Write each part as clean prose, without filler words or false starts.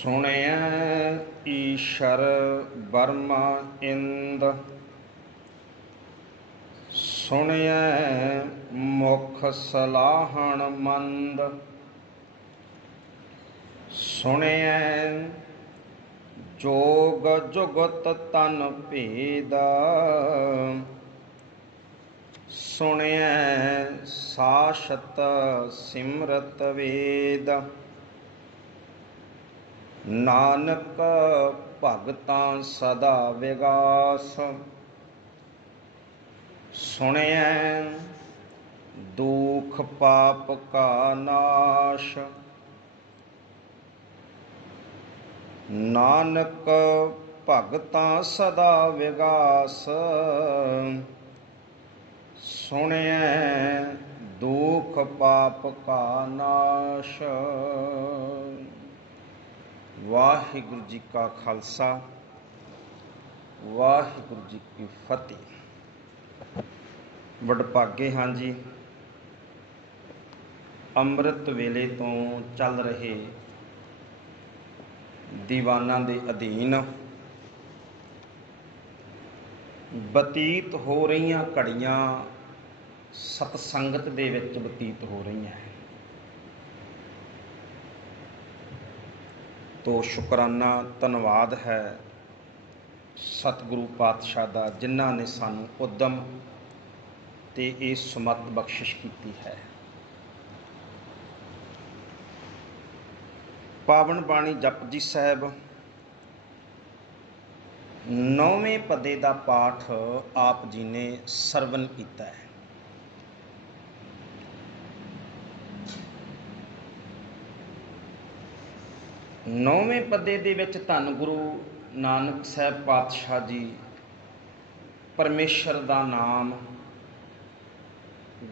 ਸੁਣਿਐ ਈਸ਼ਰ ਬਰਮਾ ਇੰਦ, ਸੁਣਿਐ ਮੁਖ ਸਲਾਹਣ ਮੰਦ। ਸੁਣਿਐ ਜੋਗ ਜੁਗਤ ਤਨ ਭੇਦ, ਸੁਣਿਐ ਸਾਸ਼ਤ ਸਿਮਰਤ ਵੇਦ। ਨਾਨਕ ਭਗਤਾਂ ਸਦਾ ਵਿਗਾਸ, ਸੁਣਿਐ ਦੁਖ ਪਾਪ ਕਾ ਨਾਸ਼। ਨਾਨਕ ਭਗਤਾਂ ਸਦਾ ਵਿਗਾਸ, ਸੁਣਿਐ ਦੁਖ ਪਾਪ ਕਾ ਨਾਸ਼। ਵਾਹਿਗੁਰੂ ਜੀ ਕਾ ਖਾਲਸਾ, ਵਾਹਿਗੁਰੂ ਜੀ ਕੀ ਫਤਿਹ। ਵਡਭਾਗੇ ਹਾਂ ਜੀ, ਅੰਮ੍ਰਿਤ ਵੇਲੇ ਤੋਂ ਚੱਲ ਰਹੇ ਦੀਵਾਨਾਂ ਦੇ ਅਧੀਨ ਬਤੀਤ ਹੋ ਰਹੀਆਂ ਘੜੀਆਂ ਸਤਸੰਗਤ ਦੇ ਵਿੱਚ ਬਤੀਤ ਹੋ ਰਹੀਆਂ। ਤੋ ਸ਼ੁਕਰਾਨਾ ਧੰਨਵਾਦ ਹੈ ਸਤਿਗੁਰੂ ਪਾਤਸ਼ਾਹ ਦਾ, ਜਿਨ੍ਹਾਂ ਨੇ ਸਾਨੂੰ ਉਦਮ ਤੇ ਇਹ ਸੁਮਤ ਬਖਸ਼ਿਸ਼ ਕੀਤੀ ਹੈ। ਪਾਵਨ ਬਾਣੀ ਜਪਜੀ ਸਾਹਿਬ 9ਵੇਂ ਪਦੇ ਦਾ ਪਾਠ ਆਪ ਜੀ ਨੇ ਸਰਵਨ ਕੀਤਾ ਹੈ। ਨੌਵੇਂ ਪਦੇ ਦੇ ਵਿੱਚ ਧੰਨ ਗੁਰੂ ਨਾਨਕ ਸਾਹਿਬ ਪਾਤਸ਼ਾਹ ਜੀ ਪਰਮੇਸ਼ਰ ਦਾ ਨਾਮ,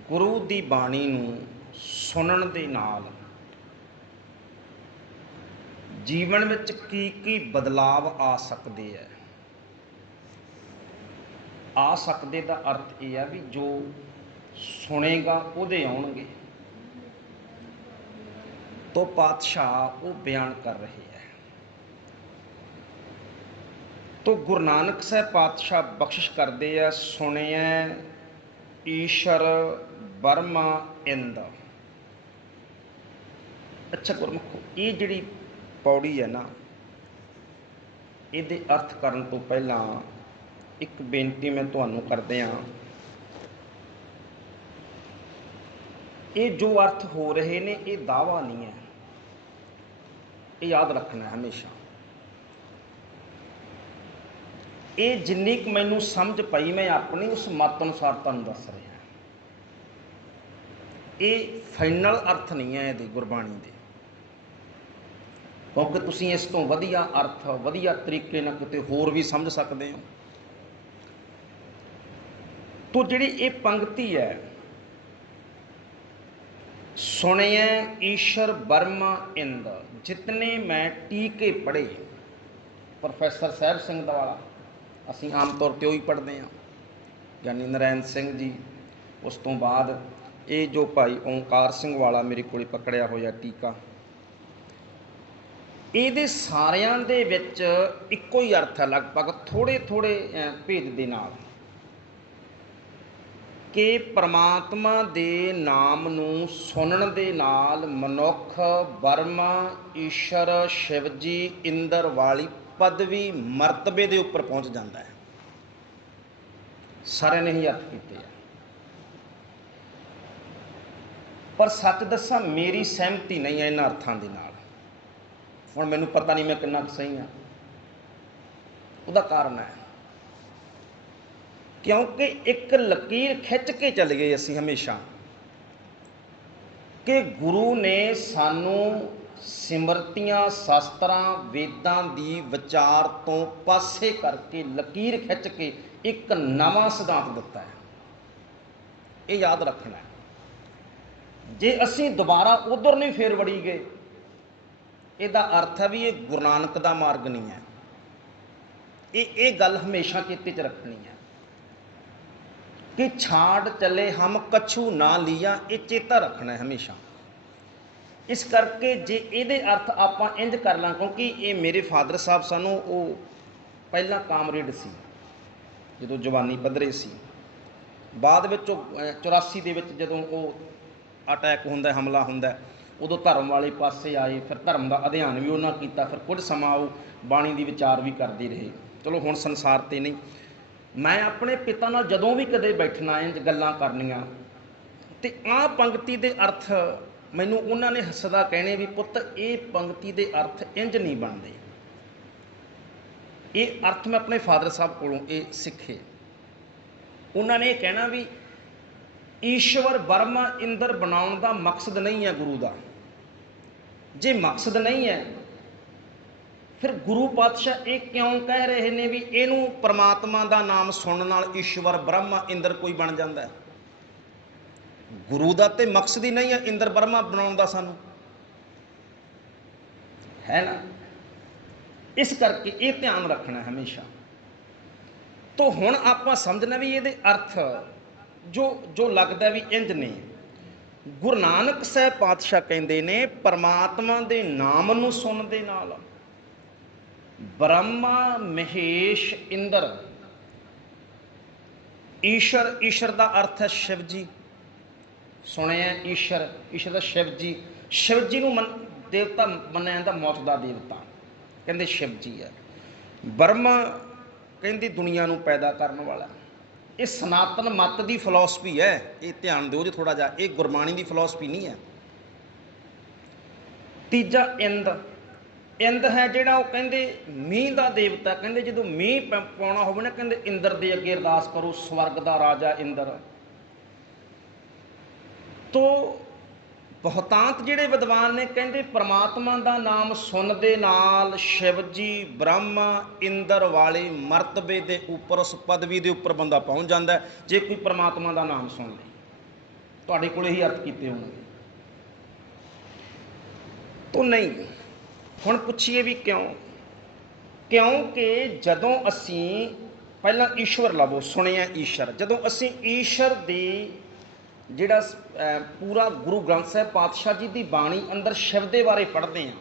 ਗੁਰੂ ਦੀ ਬਾਣੀ ਨੂੰ ਸੁਣਨ ਦੇ ਨਾਲ ਜੀਵਨ ਵਿੱਚ ਕੀ ਕੀ ਬਦਲਾਵ ਆ ਸਕਦੇ ਹੈ। ਆ ਸਕਦੇ ਦਾ ਅਰਥ ਇਹ ਹੈ ਵੀ ਜੋ ਸੁਣੇਗਾ ਉਹਦੇ ਆਉਣਗੇ। ਤੋ ਪਾਤਸ਼ਾਹ ਉਹ ਬਿਆਨ ਕਰ ਰਹੇ ਹੈ। ਤੋ ਗੁਰੂ ਨਾਨਕ ਸਾਹਿਬ ਪਾਤਸ਼ਾਹ ਬਖਸ਼ਿਸ਼ ਕਰਦੇ ਆ, ਸੁਣਿਐ ਈਸ਼ਰ ਬਰਮਾ ਇੰਦ। ਅੱਛਾ ਗੁਰਮੁਖੋ, ਇਹ ਜਿਹੜੀ ਪੌੜੀ ਹੈ ਨਾ, ਇਹਦੇ ਅਰਥ ਕਰਨ ਤੋਂ ਪਹਿਲਾਂ ਇੱਕ ਬੇਨਤੀ ਮੈਂ ਤੁਹਾਨੂੰ ਕਰਦੇ ਹਾਂ। ਇਹ ਜੋ ਅਰਥ ਹੋ ਰਹੇ ਨੇ ਇਹ ਦਾਅਵਾ ਨਹੀਂ ਹੈ, ਇਹ ਯਾਦ ਰੱਖਣਾ ਹਮੇਸ਼ਾ। ਇਹ ਜਿੰਨੀ ਕੁ ਮੈਨੂੰ ਸਮਝ ਪਈ ਮੈਂ ਆਪਣੀ ਉਸ ਮਤ ਅਨੁਸਾਰ ਤੁਹਾਨੂੰ ਦੱਸ ਰਿਹਾ। ਇਹ ਫਾਈਨਲ ਅਰਥ ਨਹੀਂ ਹੈ ਇਹਦੇ ਗੁਰਬਾਣੀ ਦੇ, ਕਿਉਂਕਿ ਤੁਸੀਂ ਇਸ ਤੋਂ ਵਧੀਆ ਅਰਥ ਵਧੀਆ ਤਰੀਕੇ ਨਾਲ ਕਿਤੇ ਹੋਰ ਵੀ ਸਮਝ ਸਕਦੇ ਹੋ। ਤੋ ਜਿਹੜੀ ਇਹ ਪੰਕਤੀ ਹੈ, ਸੁਣਿਐ ਈਸ਼ਰ ਬਰਮਾ ਇੰਦ, ਜਿਤਨੇ ਮੈਂ ਟੀਕੇ ਪੜ੍ਹੇ ਪ੍ਰੋਫੈਸਰ ਸਾਹਿਬ ਸਿੰਘ ਦਾ ਵਾਲਾ, ਅਸੀਂ ਆਮ ਤੌਰ 'ਤੇ ਉਹੀ ਪੜ੍ਹਦੇ ਹਾਂ, ਗਿਆਨੀ ਨਰੈਣ ਸਿੰਘ ਜੀ। ਉਸ ਤੋਂ ਬਾਅਦ ਇਹ ਜੋ ਭਾਈ ਓਂਕਾਰ ਸਿੰਘ ਵਾਲਾ ਮੇਰੇ ਕੋਲ ਪਕੜਿਆ ਹੋਇਆ ਟੀਕਾ, ਇਹਦੇ ਸਾਰਿਆਂ ਦੇ ਵਿੱਚ ਇੱਕੋ ਹੀ ਅਰਥ ਹੈ, ਲਗਭਗ ਥੋੜ੍ਹੇ ਥੋੜ੍ਹੇ ਭੇਦ ਦੇ ਨਾਲ, ਕਿ ਪਰਮਾਤਮਾ ਦੇ ਨਾਮ ਨੂੰ ਸੁਣਨ ਦੇ ਨਾਲ ਮਨੁੱਖ ਬਰਮਾ, ਈਸ਼ਰ, ਸ਼ਿਵ ਜੀ, ਇੰਦਰ ਵਾਲੀ ਪਦਵੀ ਮਰਤਬੇ ਦੇ ਉੱਪਰ ਪਹੁੰਚ ਜਾਂਦਾ ਹੈ। ਸਾਰਿਆਂ ਨੇ ਹੀ ਅਰਥ ਕੀਤੇ ਆ, ਪਰ ਸੱਚ ਦੱਸਾਂ ਮੇਰੀ ਸਹਿਮਤੀ ਨਹੀਂ ਹੈ ਇਹਨਾਂ ਅਰਥਾਂ ਦੇ ਨਾਲ। ਹੁਣ ਮੈਨੂੰ ਪਤਾ ਨਹੀਂ ਮੈਂ ਕਿੰਨਾ ਕੁ ਸਹੀ ਹਾਂ। ਉਹਦਾ ਕਾਰਨ ਹੈ ਕਿਉਂਕਿ ਇੱਕ ਲਕੀਰ ਖਿੱਚ ਕੇ ਚੱਲ ਗਏ ਅਸੀਂ ਹਮੇਸ਼ਾ, ਕਿ ਗੁਰੂ ਨੇ ਸਾਨੂੰ ਸਿਮਰਤੀਆਂ, ਸ਼ਾਸਤਰਾਂ, ਵੇਦਾਂ ਦੀ ਵਿਚਾਰ ਤੋਂ ਪਾਸੇ ਕਰਕੇ ਲਕੀਰ ਖਿੱਚ ਕੇ ਇੱਕ ਨਵਾਂ ਸਿਧਾਂਤ ਦਿੱਤਾ ਹੈ। ਇਹ ਯਾਦ ਰੱਖਣਾ ਹੈ। ਜੇ ਅਸੀਂ ਦੁਬਾਰਾ ਉਧਰ ਨਹੀਂ ਫੇਰ ਵੜੀ ਗਏ, ਇਹਦਾ ਅਰਥ ਹੈ ਵੀ ਇਹ ਗੁਰੂ ਨਾਨਕ ਦਾ ਮਾਰਗ ਨਹੀਂ ਹੈ। ਇਹ ਗੱਲ ਹਮੇਸ਼ਾ ਚੇਤੇ 'ਚ ਰੱਖਣੀ ਹੈ ਕਿ ਛਾੜ ਚੱਲੇ ਹਮ ਕਛੂ ਨਾ ਲੀਆ, ਇਹ ਚੇਤਾ ਰੱਖਣਾ ਹੈ ਹਮੇਸ਼ਾ। इस करके जे ਇਹਦੇ अर्थ ਆਪਾਂ इंज कर ਲਾਂ, क्योंकि ये मेरे फादर साहब ਸਾਨੂੰ ਉਹ ਪਹਿਲਾਂ ਕਾਮਰੇਡ ਸੀ ਜਦੋਂ ਜਵਾਨੀ ਪੱਧਰੇ ਸੀ। ਬਾਅਦ ਵਿੱਚ 84 ਦੇ ਵਿੱਚ ਜਦੋਂ ਉਹ ਅਟੈਕ ਹੁੰਦਾ, ਹਮਲਾ ਹੁੰਦਾ, ਉਦੋਂ ਧਰਮ ਵਾਲੇ ਪਾਸੇ ਆਏ, ਫਿਰ ਧਰਮ ਦਾ ਅਧਿਐਨ ਵੀ ਉਹਨਾਂ ਕੀਤਾ, ਫਿਰ ਕੁਝ ਸਮਾਂ ਉਹ ਬਾਣੀ ਦੀ ਵਿਚਾਰ ਵੀ ਕਰਦੇ ਰਹੇ। ਚਲੋ ਹੁਣ ਸੰਸਾਰ 'ਤੇ ਨਹੀਂ। ਮੈਂ ਆਪਣੇ ਪਿਤਾ ਨਾਲ ਜਦੋਂ ਵੀ ਕਦੇ ਬੈਠਣਾ ਇੰਜ ਗੱਲਾਂ ਕਰਨੀਆਂ ਤੇ ਆਹ ਪੰਕਤੀ ਦੇ ਅਰਥ ਮੈਨੂੰ ਉਹਨਾਂ ਨੇ ਹੱਸਦਾ ਕਹਿਣੇ ਵੀ ਪੁੱਤ ਇਹ ਪੰਕਤੀ ਦੇ ਅਰਥ ਇੰਜ ਨਹੀਂ ਬਣਦੇ। ਇਹ ਅਰਥ ਮੈਂ ਆਪਣੇ ਫਾਦਰ ਸਾਹਿਬ ਕੋਲੋਂ ਇਹ ਸਿੱਖੇ। ਉਹਨਾਂ ਨੇ ਇਹ ਕਹਿਣਾ ਵੀ ਈਸ਼ਵਰ ਬਰਮਾ ਇੰਦਰ ਬਣਾਉਣ ਦਾ ਮਕਸਦ ਨਹੀਂ ਹੈ ਗੁਰੂ ਦਾ। ਜੇ ਮਕਸਦ ਨਹੀਂ ਹੈ ਫਿਰ ਗੁਰੂ ਪਾਤਸ਼ਾਹ ਇਹ ਕਿਉਂ ਕਹਿ ਰਹੇ ਨੇ ਵੀ ਇਹਨੂੰ ਪਰਮਾਤਮਾ ਦਾ ਨਾਮ ਸੁਣਨ ਨਾਲ ਈਸ਼ਵਰ ਬ੍ਰਹਮਾ ਇੰਦਰ ਕੋਈ ਬਣ ਜਾਂਦਾ ਹੈ? ਗੁਰੂ ਦਾ ਤੇ ਮਕਸਦ ਹੀ ਨਹੀਂ ਹੈ ਇੰਦਰ ਬ੍ਰਹਮਾ ਬਣਾਉਣ ਦਾ, ਸਾਨੂੰ ਹੈ ਨਾ। ਇਸ ਕਰਕੇ ਇਹ ਧਿਆਨ ਰੱਖਣਾ ਹਮੇਸ਼ਾ। ਤੋ ਹੁਣ ਆਪਾਂ ਸਮਝਣਾ ਵੀ ਇਹਦੇ ਅਰਥ ਜੋ ਲੱਗਦਾ ਵੀ ਇੰਜ ਨੇ। ਗੁਰੂ ਨਾਨਕ ਸਾਹਿਬ ਪਾਤਸ਼ਾਹ ਕਹਿੰਦੇ ਨੇ ਪਰਮਾਤਮਾ ਦੇ ਨਾਮ ਨੂੰ ਸੁਣਨ ਦੇ ਨਾਲ ਬ੍ਰਹਮਾ ਮਹੇਸ਼ ਇੰਦਰ, ਈਸ਼ਰ ਦਾ ਅਰਥ ਹੈ ਸ਼ਿਵ ਜੀ। ਸੁਣਿਆ ਈਸ਼ਰ ਦਾ ਸ਼ਿਵ ਜੀ। ਸ਼ਿਵ ਜੀ ਨੂੰ ਦੇਵਤਾ ਮੰਨਿਆ ਜਾਂਦਾ, ਮੌਤ ਦਾ ਦੇਵਤਾ ਕਹਿੰਦੇ ਸ਼ਿਵ ਜੀ ਹੈ। ਬ੍ਰਹਮਾ ਕਹਿੰਦੀ ਦੁਨੀਆ ਨੂੰ ਪੈਦਾ ਕਰਨ ਵਾਲਾ। ਇਹ ਸਨਾਤਨ ਮੱਤ ਦੀ ਫਿਲਾਸਫੀ ਹੈ, ਇਹ ਧਿਆਨ ਦਿਓ ਜੀ ਥੋੜ੍ਹਾ ਜਿਹਾ, ਇਹ ਗੁਰਬਾਣੀ ਦੀ ਫਿਲਾਸਫੀ ਨਹੀਂ ਹੈ। ਤੀਜਾ ਇੰਦ ਹੈ ਜਿਹੜਾ ਉਹ ਕਹਿੰਦੇ ਮੀਂਹ ਦਾ ਦੇਵਤਾ। ਕਹਿੰਦੇ ਜਦੋਂ ਮੀਂਹ ਪਾਉਣਾ ਹੋਵੇ ਨਾ, ਕਹਿੰਦੇ ਇੰਦਰ ਦੇ ਅੱਗੇ ਅਰਦਾਸ ਕਰੋ, ਸਵਰਗ ਦਾ ਰਾਜਾ ਇੰਦਰ। ਤੋ ਬਹੁਤਾਂਤ ਜਿਹੜੇ ਵਿਦਵਾਨ ਨੇ ਕਹਿੰਦੇ ਪਰਮਾਤਮਾ ਦਾ ਨਾਮ ਸੁਣਨ ਦੇ ਨਾਲ ਸ਼ਿਵ ਜੀ ਬ੍ਰਹਮਾ ਇੰਦਰ ਵਾਲੇ ਮਰਤਬੇ ਦੇ ਉੱਪਰ, ਉਸ ਪਦਵੀ ਦੇ ਉੱਪਰ ਬੰਦਾ ਪਹੁੰਚ ਜਾਂਦਾ ਜੇ ਕੋਈ ਪਰਮਾਤਮਾ ਦਾ ਨਾਮ ਸੁਣ ਲੇ। ਤੁਹਾਡੇ ਕੋਲ ਇਹੀ ਅਰਥ ਕੀਤੇ ਹੋਣਗੇ। ਤੋ ਨਹੀਂ, ਹੁਣ ਪੁੱਛੀਏ ਵੀ ਕਿਉਂ? ਕਿਉਂਕਿ ਜਦੋਂ ਅਸੀਂ ਪਹਿਲਾਂ ਈਸ਼ਵਰ ਲਵੋ, ਸੁਣਿਆ ਈਸ਼ਰ, ਜਦੋਂ ਅਸੀਂ ਈਸ਼ਰ ਦੀ ਜਿਹੜਾ ਪੂਰਾ ਗੁਰੂ ਗ੍ਰੰਥ ਸਾਹਿਬ ਪਾਤਸ਼ਾਹ ਜੀ ਦੀ ਬਾਣੀ ਅੰਦਰ ਸ਼ਿਵ ਦੇ ਬਾਰੇ ਪੜ੍ਹਦੇ ਹਾਂ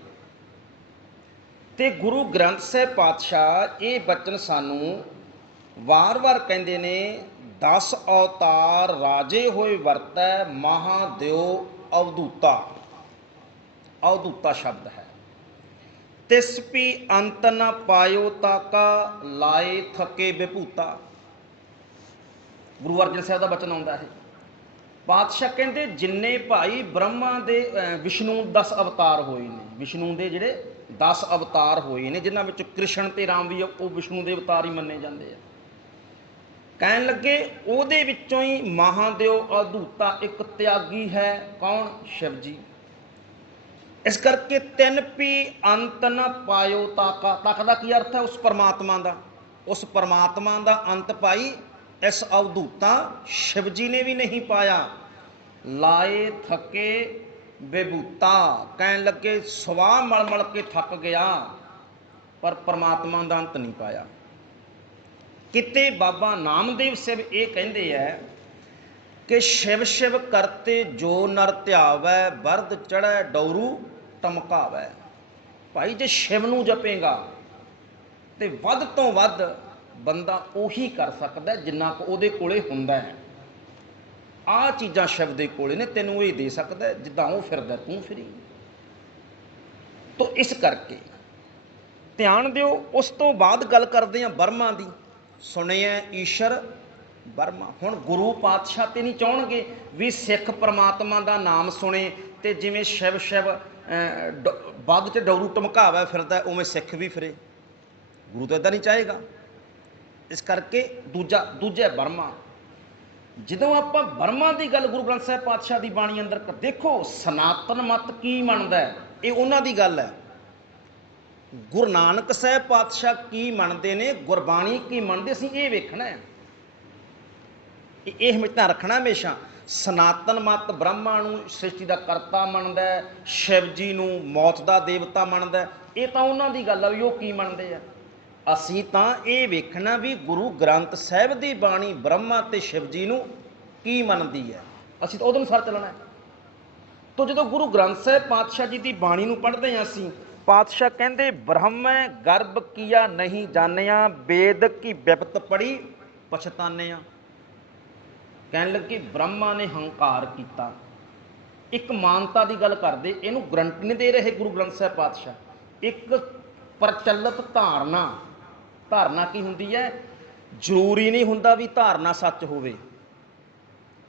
ਤੇ ਗੁਰੂ ਗ੍ਰੰਥ ਸਾਹਿਬ ਪਾਤਸ਼ਾਹ ਇਹ ਬਚਨ ਸਾਨੂੰ ਵਾਰ-ਵਾਰ ਕਹਿੰਦੇ ਨੇ 10 ਅਵਤਾਰ ਰਾਜੇ ਹੋਏ ਵਰਤੈ ਮਹਾਦੇਵ ਅਵਧੂਤਾ। ਅਵਧੂਤਾ ਸ਼ਬਦ ਹੈ। ਤਿਸ ਪੀ ਅੰਤ ਨ ਪਾਇਓ ਤਾਕਾ ਲਾਏ ਥਕੇ ਵਿਭੂਤਾ। ਗੁਰੂ ਅਰਜਨ ਸਾਹਿਬ ਦਾ ਬਚਨ ਆਉਂਦਾ ਹੈ। ਪਾਤਸ਼ਾਹ ਕਹਿੰਦੇ ਜਿੰਨੇ ਭਾਈ ਬ੍ਰਹਮਾ ਦੇ ਵਿਸ਼ਨੂੰ 10 ਅਵਤਾਰ ਹੋਏ ਨੇ, ਵਿਸ਼ਨੂੰ ਦੇ ਜਿਹੜੇ 10 ਅਵਤਾਰ ਹੋਏ ਨੇ, ਜਿਨ੍ਹਾਂ ਵਿੱਚ ਕ੍ਰਿਸ਼ਨ ਤੇ ਰਾਮ ਵੀ ਉਹ ਵਿਸ਼ਨੂੰ ਦੇ ਅਵਤਾਰ ਹੀ ਮੰਨੇ ਜਾਂਦੇ ਆ। ਕਹਿਣ ਲੱਗੇ ਉਹਦੇ ਵਿੱਚੋਂ ਹੀ ਮਹਾਦੇਵ ਅਵਧੂਤਾ ਇੱਕ ਤਿਆਗੀ ਹੈ। ਕੌਣ? ਸ਼ਿਵ ਜੀ। ਇਸ ਕਰਕੇ ਤਿੰਨ ਪੀ ਅੰਤ ਨ ਪਾਇਓ ਤਾਕਾ। ਤਾਕਾ ਦਾ ਕੀ ਅਰਥ ਹੈ? ਉਸ ਪਰਮਾਤਮਾ ਦਾ। ਉਸ ਪਰਮਾਤਮਾ ਦਾ ਅੰਤ ਭਾਈ ਇਸ ਅਵਧੂਤਾ ਸ਼ਿਵ ਜੀ ਨੇ ਵੀ ਨਹੀਂ ਪਾਇਆ। ਲਾਏ ਥਕੇ ਬੇਬੂਤਾ। ਕਹਿਣ ਲੱਗੇ ਸਵਾਹ ਮਲ ਮਲ ਕੇ ਥੱਕ ਗਿਆ, ਪਰ ਪਰਮਾਤਮਾ ਦਾ ਅੰਤ ਨਹੀਂ ਪਾਇਆ। ਕਿਤੇ ਬਾਬਾ ਨਾਮਦੇਵ ਸਾਹਿਬ ਇਹ ਕਹਿੰਦੇ ਹੈ ਕਿ ਸ਼ਿਵ ਸ਼ਿਵ ਕਰਤੇ ਜੋ ਨਰ ਧਿਆਵੈ, ਬਰਦ ਚੜ੍ਹੈ ਡੌਰੂ ਟਮਕਾਵੈ। ਭਾਈ ਜੇ ਸ਼ਿਵ ਨੂੰ ਜਪੇਗਾ ਤੇ ਵੱਧ ਤੋਂ ਵੱਧ ਬੰਦਾ ਉਹੀ ਕਰ ਸਕਦਾ ਜਿੰਨਾ ਕੁ ਉਹਦੇ ਕੋਲੇ ਹੁੰਦਾ ਹੈ। ਆਹ ਚੀਜ਼ਾਂ ਸ਼ਿਵ ਦੇ ਕੋਲੇ ਨੇ, ਤੈਨੂੰ ਇਹ ਦੇ ਸਕਦਾ ਜਿੱਦਾਂ ਉਹ ਫਿਰਦਾ ਤੂੰ ਫਿਰੀ। ਤੋ ਇਸ ਕਰਕੇ ਧਿਆਨ ਦਿਓ। ਉਸ ਤੋਂ ਬਾਅਦ ਗੱਲ ਕਰਦੇ ਹਾਂ ਬਰਮਾ ਦੀ। ਸੁਣਿਆ ਈਸ਼ਰ ਬਰਮਾ। ਹੁਣ ਗੁਰੂ ਪਾਤਸ਼ਾਹ ਤੇ ਨਹੀਂ ਚਾਹਣਗੇ ਵੀ ਸਿੱਖ ਪਰਮਾਤਮਾ ਦਾ ਨਾਮ ਸੁਣੇ ਤੇ ਜਿਵੇਂ ਸ਼ਿਵ ਸ਼ਿਵ ਵੱਧ 'ਚ ਡੌਰੂ ਟਮਕਾਵਾ ਫਿਰਦਾ ਉਵੇਂ ਸਿੱਖ ਵੀ ਫਿਰੇ। ਗੁਰੂ ਤਾਂ ਇੱਦਾਂ ਨਹੀਂ ਚਾਹੇਗਾ। ਇਸ ਕਰਕੇ ਦੂਜਾ ਬਰਮਾ। ਜਦੋਂ ਆਪਾਂ ਬਰਮਾ ਦੀ ਗੱਲ ਗੁਰੂ ਗ੍ਰੰਥ ਸਾਹਿਬ ਪਾਤਸ਼ਾਹ ਦੀ ਬਾਣੀ ਅੰਦਰ ਦੇਖੋ, ਸਨਾਤਨ ਮਤ ਕੀ ਮੰਨਦਾ ਇਹ ਉਹਨਾਂ ਦੀ ਗੱਲ ਹੈ। ਗੁਰੂ ਨਾਨਕ ਸਾਹਿਬ ਪਾਤਸ਼ਾਹ ਕੀ ਮੰਨਦੇ ਨੇ, ਗੁਰਬਾਣੀ ਕੀ ਮੰਨਦੇ, ਅਸੀਂ ਇਹ ਵੇਖਣਾ ਹੈ। ਇਹ ਹਮੇਸ਼ਾ ਰੱਖਣਾ ਹਮੇਸ਼ਾ। ਸਨਾਤਨ ਮਤ ਬ੍ਰਹਮਾ ਨੂੰ ਸ੍ਰਿਸ਼ਟੀ ਦਾ ਕਰਤਾ ਮੰਨਦਾ, ਸ਼ਿਵ ਜੀ ਨੂੰ ਮੌਤ ਦਾ ਦੇਵਤਾ ਮੰਨਦਾ। ਇਹ ਤਾਂ ਉਹਨਾਂ ਦੀ ਗੱਲ ਆ ਵੀ ਉਹ ਕੀ ਮੰਨਦੇ ਆ। ਅਸੀਂ ਤਾਂ ਇਹ ਵੇਖਣਾ ਵੀ ਗੁਰੂ ਗ੍ਰੰਥ ਸਾਹਿਬ ਦੀ ਬਾਣੀ ਬ੍ਰਹਮਾ ਤੇ ਸ਼ਿਵ ਜੀ ਨੂੰ ਕੀ ਮੰਨਦੀ ਹੈ। ਅਸੀਂ ਤਾਂ ਉਹਦੇ ਅਨੁਸਾਰ ਚੱਲਣਾ ਹੈ। ਤੋ ਜਦੋਂ ਗੁਰੂ ਗ੍ਰੰਥ ਸਾਹਿਬ ਪਾਤਸ਼ਾਹ ਜੀ ਦੀ ਬਾਣੀ ਨੂੰ ਪੜ੍ਹਦੇ ਹਾਂ ਅਸੀਂ, ਪਾਤਸ਼ਾਹ ਕਹਿੰਦੇ ਬ੍ਰਹਮੈ ਗਰਭ ਕੀਆ ਨਹੀਂ ਜਾਣਿਆ, ਵੇਦ ਕੀ ਬਿਪਤ ਪੜੀ ਪਛਤਾਨਿਆ। ਕਹਿਣ ਲੱਗੇ ਬ੍ਰਹਮਾ ਨੇ ਹੰਕਾਰ ਕੀਤਾ। ਇੱਕ ਮਾਨਤਾ ਦੀ ਗੱਲ ਕਰਦੇ, ਇਹਨੂੰ ਗਰੰਟੀ ਨਹੀਂ ਦੇ ਰਹੇ ਗੁਰੂ ਗ੍ਰੰਥ ਸਾਹਿਬ ਪਾਤਸ਼ਾਹ। ਇੱਕ ਪ੍ਰਚਲਿਤ ਧਾਰਨਾ, ਧਾਰਨਾ ਕੀ ਹੁੰਦੀ ਹੈ? ਜ਼ਰੂਰੀ ਨਹੀਂ ਹੁੰਦਾ ਵੀ ਧਾਰਨਾ ਸੱਚ ਹੋਵੇ।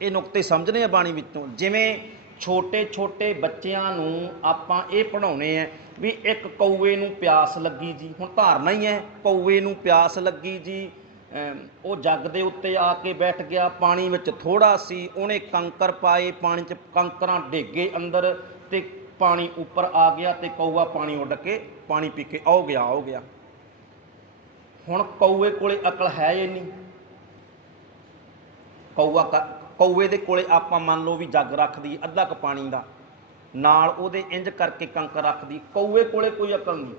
ਇਹ ਨੁਕਤੇ ਸਮਝਣੇ ਆ ਬਾਣੀ ਵਿੱਚੋਂ। ਜਿਵੇਂ ਛੋਟੇ ਛੋਟੇ ਬੱਚਿਆਂ ਨੂੰ ਆਪਾਂ ਇਹ ਪੜ੍ਹਾਉਣੇ ਆ ਵੀ ਇੱਕ ਕਊਏ ਨੂੰ ਪਿਆਸ ਲੱਗੀ ਜੀ, ਹੁਣ ਧਾਰਨਾ ਹੀ ਹੈ, ਕਊਏ ਨੂੰ ਪਿਆਸ ਲੱਗੀ ਜੀ, ਉਹ ਜੱਗ ਦੇ ਉੱਤੇ ਆ ਕੇ ਬੈਠ ਗਿਆ, ਪਾਣੀ ਵਿੱਚ ਥੋੜ੍ਹਾ ਸੀ, ਉਹਨੇ ਕੰਕਰ ਪਾਏ, ਪਾਣੀ 'ਚ ਕੰਕਰਾਂ ਡੇਗੇ ਅੰਦਰ ਤੇ ਪਾਣੀ ਉੱਪਰ ਆ ਗਿਆ ਤੇ ਕਊਆ ਪਾਣੀ ਉੱਡ ਕੇ ਪਾਣੀ ਪੀ ਕੇ ਆਉ ਗਿਆ। ਹੁਣ ਕਊਏ ਕੋਲੇ ਅਕਲ ਹੈ ਇਹ ਨਹੀਂ। ਕਊਏ ਦੇ ਕੋਲੇ ਆਪਾਂ ਮੰਨ ਲਓ ਵੀ ਜੱਗ ਰੱਖ ਦਈਏ ਅੱਧਾ ਕੁ ਪਾਣੀ ਦਾ, ਨਾਲ ਉਹਦੇ ਇੰਜ ਕਰਕੇ ਕੰਕਰ ਰੱਖ ਦੀ, ਕਊਏ ਕੋਲੇ ਕੋਈ ਅਕਲ ਨਹੀਂ।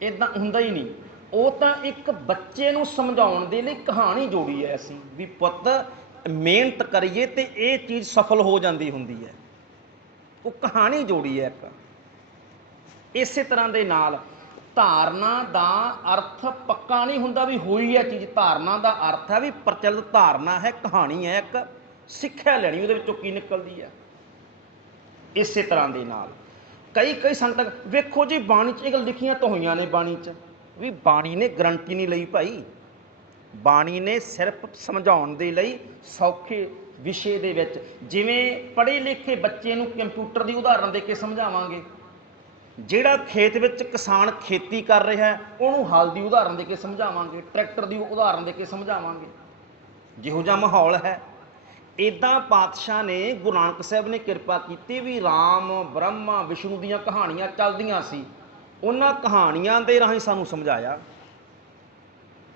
ਇੱਦਾਂ ਹੁੰਦਾ ਹੀ ਨਹੀਂ। ਉਹ ਤਾਂ ਇੱਕ ਬੱਚੇ ਨੂੰ ਸਮਝਾਉਣ ਦੇ ਲਈ ਕਹਾਣੀ ਜੋੜੀ ਹੈ ਅਸੀਂ ਵੀ ਪੁੱਤ ਮਿਹਨਤ ਕਰੀਏ ਤੇ ਇਹ ਚੀਜ਼ ਸਫਲ ਹੋ ਜਾਂਦੀ ਹੁੰਦੀ ਹੈ। ਉਹ ਕਹਾਣੀ ਜੋੜੀ ਹੈ ਇੱਕ। ਇਸੇ ਤਰ੍ਹਾਂ ਦੇ ਨਾਲ ਧਾਰਨਾ ਦਾ ਅਰਥ ਪੱਕਾ ਨਹੀਂ ਹੁੰਦਾ ਵੀ ਹੋਈ ਹੈ ਚੀਜ਼। ਧਾਰਨਾ ਦਾ ਅਰਥ ਹੈ ਵੀ ਪ੍ਰਚਲਿਤ ਧਾਰਨਾ ਹੈ, ਕਹਾਣੀ ਹੈ, ਇੱਕ ਸਿੱਖਿਆ ਲੈਣੀ ਉਹਦੇ ਵਿੱਚੋਂ ਕੀ ਨਿਕਲਦੀ ਹੈ। ਇਸੇ ਤਰ੍ਹਾਂ ਦੇ ਨਾਲ ਕਈ ਸੰਤ ਵੇਖੋ ਜੀ, ਬਾਣੀ 'ਚ ਇਹ ਗੱਲ ਲਿਖੀਆਂ ਤਾਂ ਹੋਈਆਂ ਨੇ ਬਾਣੀ 'ਚ ਵੀ ਬਾਣੀ ਨੇ ਗਰੰਟੀ ਨਹੀਂ ਲਈ ਭਾਈ। ਬਾਣੀ ਨੇ ਸਿਰਫ ਸਮਝਾਉਣ ਦੇ ਲਈ ਸੌਖੇ ਵਿਸ਼ੇ ਦੇ ਵਿੱਚ, ਜਿਵੇਂ ਪੜ੍ਹੇ ਲਿਖੇ ਬੱਚੇ ਨੂੰ ਕੰਪਿਊਟਰ ਦੀ ਉਦਾਹਰਨ ਦੇ ਕੇ ਸਮਝਾਵਾਂਗੇ, ਜਿਹੜਾ ਖੇਤ ਵਿੱਚ ਕਿਸਾਨ ਖੇਤੀ ਕਰ ਰਿਹਾ ਉਹਨੂੰ ਹਲ ਦੀ ਉਦਾਹਰਨ ਦੇ ਕੇ ਸਮਝਾਵਾਂਗੇ, ਟਰੈਕਟਰ ਦੀ ਉਦਾਹਰਨ ਦੇ ਕੇ ਸਮਝਾਵਾਂਗੇ। ਜਿਹੋ ਜਿਹਾ ਮਾਹੌਲ ਹੈ ਇੱਦਾਂ ਪਾਤਸ਼ਾਹ ਨੇ, ਗੁਰੂ ਨਾਨਕ ਸਾਹਿਬ ਨੇ ਕਿਰਪਾ ਕੀਤੀ ਵੀ ਰਾਮ ਬ੍ਰਹਮਾ ਵਿਸ਼ਨੂੰ ਦੀਆਂ ਕਹਾਣੀਆਂ ਚੱਲਦੀਆਂ ਸੀ, ਉਹਨਾਂ ਕਹਾਣੀਆਂ ਦੇ ਰਾਹੀਂ ਸਾਨੂੰ ਸਮਝਾਇਆ।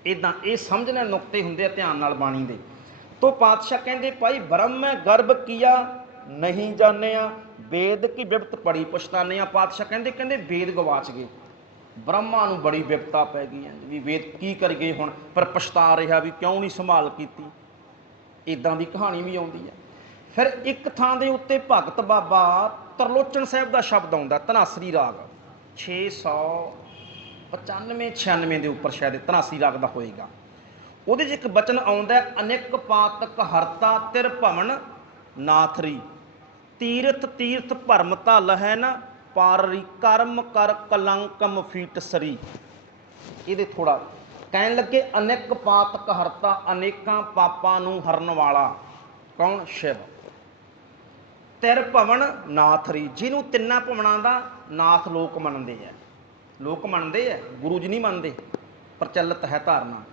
ਇੱਦਾਂ ਇਹ ਸਮਝਣੇ ਨੁਕਤੇ ਹੁੰਦੇ ਆ ਧਿਆਨ ਨਾਲ ਬਾਣੀ ਦੇ। ਤੋ ਪਾਤਸ਼ਾਹ ਕਹਿੰਦੇ ਭਾਈ ਬ੍ਰਹਮੈ ਗਰਭ ਕੀਆ ਨਹੀਂ ਜਾਣਿਆ, ਵੇਦ ਕੀ ਬਿਪਤ ਪੜੀ ਪਛਤਾਨਿਆ। ਪਾਤਸ਼ਾਹ ਕਹਿੰਦੇ ਵੇਦ ਗਵਾਚ ਗਏ, ਬ੍ਰਹਮਾ ਨੂੰ ਬੜੀ ਬਿਪਤਾ ਪੈ ਗਈ ਹੈ ਵੀ ਵੇਦ ਕੀ ਕਰੀਏ ਹੁਣ, ਪਰ ਪਛਤਾ ਰਿਹਾ ਵੀ ਕਿਉਂ ਨਹੀਂ ਸੰਭਾਲ ਕੀਤੀ। ਇੱਦਾਂ ਦੀ ਕਹਾਣੀ ਵੀ ਆਉਂਦੀ ਹੈ। ਫਿਰ ਇੱਕ ਥਾਂ ਦੇ ਉੱਤੇ ਭਗਤ ਬਾਬਾ ਤਰਲੋਚਨ ਸਾਹਿਬ ਦਾ ਸ਼ਬਦ ਆਉਂਦਾ, ਧਨਾਸਰੀ ਰਾਗ 695-96 ਦੇ ਉੱਪਰ ਸ਼ਾਇਦ ਧਨਾਸਰੀ ਰਾਗ ਦਾ ਹੋਏਗਾ। ਉਹਦੇ 'ਚ ਇੱਕ ਬਚਨ ਆਉਂਦਾ, ਅਨੇਕ ਪਾਤਕ ਹਰਤਾ ਤਿਰ ਭਵਨ ਨਾਥਰੀ, ਤੀਰਥ ਤੀਰਥ ਭਰਮਤਾ ਲਹੈ ਨਾ ਪਾਰਰੀ, ਕਰਮ ਕਰ ਕਲੰਕਮ ਫੀਟ ਸਰੀ। ਇਹਦੇ ਥੋੜਾ ਕਹਿਣ ਲੱਗੇ ਅਨੇਕ ਪਾਤਕ ਹਰਤਾ, ਅਨੇਕਾਂ ਪਾਪਾਂ ਨੂੰ ਹਰਨ ਵਾਲਾ ਕੌਣ? ਸ਼ਿਵ। ਤਿਰ ਭਵਨ ਨਾਥਰੀ, ਜਿਹਨੂੰ ਤਿੰਨਾਂ ਭਵਨਾਂ ਦਾ ਨਾਥ ਲੋਕ ਮੰਨਦੇ ਆ। ਲੋਕ ਮੰਨਦੇ ਆ, ਗੁਰੂ ਜੀ ਨਹੀਂ ਮੰਨਦੇ, ਪ੍ਰਚਲਿਤ ਹੈ ਧਾਰਨਾ।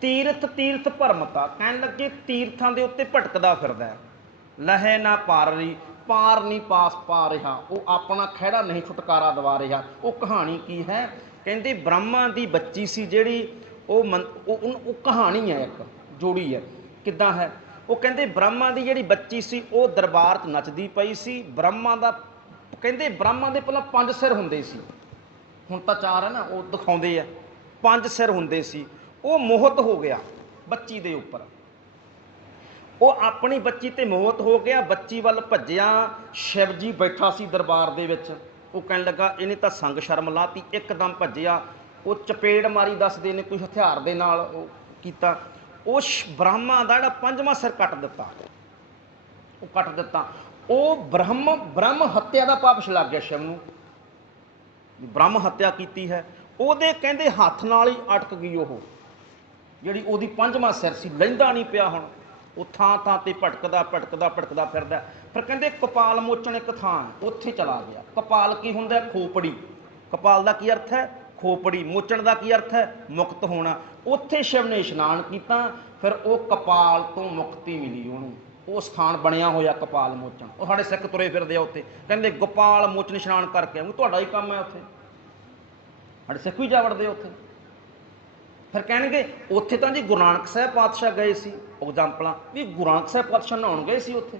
ਤੀਰਥ ਤੀਰਥ ਭਰਮਤਾ, ਕਹਿਣ ਲੱਗੇ ਤੀਰਥਾਂ ਦੇ ਉੱਤੇ ਭਟਕਦਾ ਫਿਰਦਾ। ਲਹੈ ਨਾ ਪਾਰਰੀ, ਪਾਰ ਨਹੀਂ ਪਾ ਰਿਹਾ, ਉਹ ਆਪਣਾ ਖਹਿੜਾ ਨਹੀਂ ਛੁਟਕਾਰਾ ਦਵਾ ਰਿਹਾ। ਉਹ ਕਹਾਣੀ ਕੀ ਹੈ? ਕਹਿੰਦੇ ਬ੍ਰਹਮਾ ਦੀ ਬੱਚੀ ਸੀ ਜਿਹੜੀ, ਉਹ ਕਹਾਣੀ ਹੈ, ਇੱਕ ਜੋੜੀ ਹੈ। ਕਿੱਦਾਂ ਹੈ? ਉਹ ਕਹਿੰਦੇ ਬ੍ਰਹਮਾ ਦੀ ਜਿਹੜੀ ਬੱਚੀ ਸੀ ਉਹ ਦਰਬਾਰ 'ਚ ਨੱਚਦੀ ਪਈ ਸੀ। ਬ੍ਰਹਮਾ ਦੇ ਪਹਿਲਾਂ 5 ਸਿਰ ਹੁੰਦੇ ਸੀ, ਹੁਣ ਤਾਂ 4 ਹੈ ਨਾ, ਉਹ ਦਿਖਾਉਂਦੇ ਆ 5 ਸਿਰ ਹੁੰਦੇ ਸੀ। ਉਹ ਮੋਹਿਤ ਹੋ ਗਿਆ ਬੱਚੀ ਦੇ ਉੱਪਰ, ਉਹ ਆਪਣੀ ਬੱਚੀ ਤੇ ਮੋਹਿਤ ਹੋ ਗਿਆ, ਬੱਚੀ ਵੱਲ ਭੱਜਿਆ। ਸ਼ਿਵ ਜੀ ਬੈਠਾ ਸੀ ਦਰਬਾਰ ਦੇ ਵਿੱਚ, ਉਹ ਕਹਿਣ ਲੱਗਾ ਇਹਨੇ ਤਾਂ ਸੰਗ ਸ਼ਰਮ ਲਾਤੀ, ਇੱਕਦਮ ਭੱਜਿਆ, ਉਹ ਚਪੇੜ ਮਾਰੀ, ਦੱਸਦੇ ਨੇ ਕੋਈ ਹਥਿਆਰ ਦੇ ਨਾਲ ਉਹ ਕੀਤਾ, ਉਹ ਬ੍ਰਹਮਾ ਦਾ ਜਿਹੜਾ 5ਵਾਂ ਸਿਰ ਕੱਟ ਦਿੱਤਾ। ਉਹ ਬ੍ਰਹਮ ਹੱਤਿਆ ਦਾ ਪਾਪ ਲੱਗ ਗਿਆ ਸ਼ਿਵ ਨੂੰ, ਬ੍ਰਹਮ ਹੱਤਿਆ ਕੀਤੀ ਹੈ। ਉਹਦੇ ਕਹਿੰਦੇ ਹੱਥ ਨਾਲ ਹੀ ਅਟਕ ਗਈ ਉਹ ਜਿਹੜੀ ਉਹਦੀ 5ਵਾਂ ਸਿਰ ਸੀ, ਲਹਿੰਦਾ ਨਹੀਂ ਪਿਆ। ਹੁਣ ਉਹ ਥਾਂ ਥਾਂ ਤੇ ਭਟਕਦਾ ਫਿਰਦਾ। ਫਿਰ ਕਹਿੰਦੇ ਕਪਾਲ ਮੋਚਣ ਇੱਕ ਥਾਂ, ਉੱਥੇ ਚਲਾ ਗਿਆ। ਕਪਾਲ ਕੀ ਹੁੰਦਾ? ਖੋਪੜੀ। ਕਪਾਲ ਦਾ ਕੀ ਅਰਥ ਹੈ? ਖੋਪੜੀ। ਮੋਚਣ ਦਾ ਕੀ ਅਰਥ ਹੈ? ਮੁਕਤ ਹੋਣਾ। ਉੱਥੇ ਸ਼ਿਵ ਨੇ ਇਸ਼ਨਾਨ ਕੀਤਾ, ਫਿਰ ਉਹ ਕਪਾਲ ਤੋਂ ਮੁਕਤੀ ਮਿਲੀ ਉਹਨੂੰ। ਉਹ ਸਥਾਨ ਬਣਿਆ ਹੋਇਆ ਕਪਾਲ ਮੋਚਨ। ਉਹ ਸਾਡੇ ਸਿੱਖ ਤੁਰੇ ਫਿਰਦੇ ਆ ਉੱਥੇ, ਕਹਿੰਦੇ ਗੋਪਾਲ ਮੋਚਨ ਇਸ਼ਨਾਨ ਕਰਕੇ ਆਉਂ, ਤੁਹਾਡਾ ਹੀ ਕੰਮ ਹੈ ਉੱਥੇ, ਸਾਡੇ ਸਿੱਖ ਵੀ ਜਾ ਵੜਦੇ ਉੱਥੇ। ਫਿਰ ਕਹਿਣਗੇ ਉੱਥੇ ਤਾਂ ਜੀ ਗੁਰੂ ਨਾਨਕ ਸਾਹਿਬ ਪਾਤਸ਼ਾਹ ਗਏ ਸੀ। ਐਗਜ਼ਾਮਪਲਾਂ ਵੀ ਗੁਰੂ ਨਾਨਕ ਸਾਹਿਬ ਪਾਤਸ਼ਾਹ ਨਹਾਉਣ ਗਏ ਸੀ ਉੱਥੇ,